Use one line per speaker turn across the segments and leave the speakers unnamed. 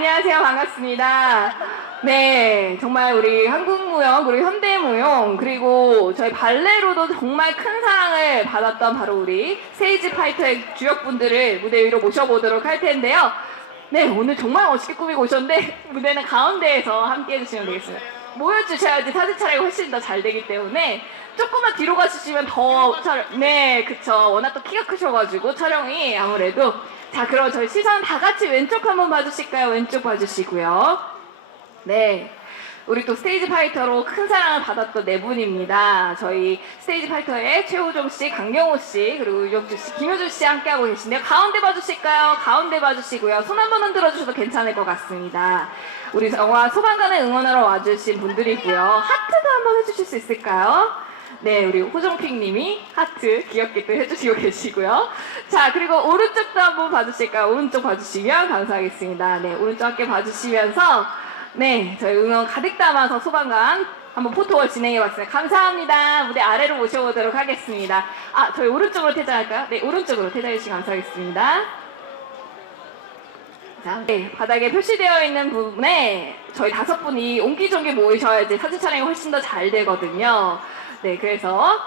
안녕하세요. 반갑습니다. 네, 정말 우리 한국무용, 그리고 현대무용, 그리고 저희 발레로도 정말 큰 사랑을 받았던 바로 우리 세이지 파이터의 주역분들을 무대 위로 모셔보도록 할 텐데요. 네, 오늘 정말 멋있게 꾸미고 오셨는데, 무대는 가운데에서 함께 해주시면 되겠습니다. 모여주셔야지 사진 촬영이 훨씬 더 잘 되기 때문에, 조금만 뒤로 가주시면 더 촬영, 네, 그쵸. 워낙 또 키가 크셔가지고 촬영이 아무래도. 자, 그럼 저희 시선 다 같이 왼쪽 한번 봐주실까요? 왼쪽 봐주시고요. 네. 우리 또 스테이지 파이터로 큰 사랑을 받았던 네 분입니다. 저희 스테이지 파이터의 최호종 씨, 강경호 씨, 그리고 유영주 씨, 김효준 씨 함께하고 계신데요. 가운데 봐주실까요? 가운데 봐주시고요. 손 한번 흔들어 주셔도 괜찮을 것 같습니다. 우리 영화 소방관을 응원하러 와주신 분들이고요. 하트도 한번 해주실 수 있을까요? 네, 우리 호정픽 님이 하트 귀엽게 또 해주시고 계시고요. 자, 그리고 오른쪽도 한번 봐주실까요? 오른쪽 봐주시면 감사하겠습니다. 네, 오른쪽 함께 봐주시면서 네, 저희 응원 가득 담아서 소방관 한번 포토월 진행해봤습니다. 감사합니다. 무대 아래로 모셔보도록 하겠습니다. 아, 저희 오른쪽으로 퇴장할까요? 네, 오른쪽으로 퇴장해주시면 감사하겠습니다. 자, 네, 바닥에 표시되어 있는 부분에 저희 다섯 분이 옹기종기 모이셔야지 사진 촬영이 훨씬 더 잘 되거든요. 네, 그래서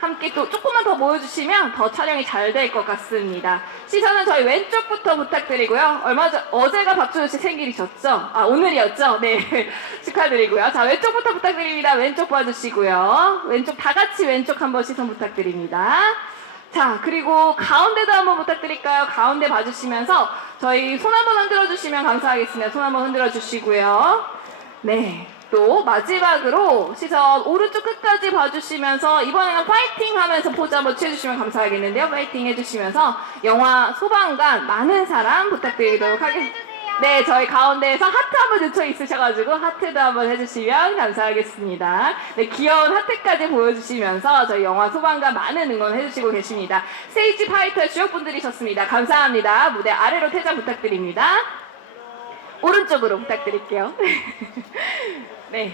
함께 또 조금만 더 모여주시면 더 촬영이 잘 될 것 같습니다. 시선은 저희 왼쪽부터 부탁드리고요. 얼마 전, 어제가 박준호 씨 생일이셨죠? 아, 오늘이었죠? 네. 축하드리고요. 자, 왼쪽부터 부탁드립니다. 왼쪽 봐주시고요. 왼쪽 다 같이 왼쪽 한번 시선 부탁드립니다. 자, 그리고 가운데도 한번 부탁드릴까요? 가운데 봐주시면서 저희 손 한번 흔들어 주시면 감사하겠습니다. 손 한번 흔들어 주시고요. 네. 또 마지막으로 시선 오른쪽 끝까지 봐주시면서 이번에는 파이팅 하면서 포즈 한번 취해주시면 감사하겠는데요. 파이팅 해주시면서 영화 소방관 많은 사람 부탁드리도록 하겠습니다. 네, 저희 가운데에서 하트 한번 늦춰 있으셔가지고 하트도 한번 해주시면 감사하겠습니다. 네, 귀여운 하트까지 보여주시면서 저희 영화 소방관 많은 응원 해주시고 계십니다. 세이지 파이터의 주역분들이셨습니다. 감사합니다. 무대 아래로 퇴장 부탁드립니다. 오른쪽으로 부탁드릴게요. 네.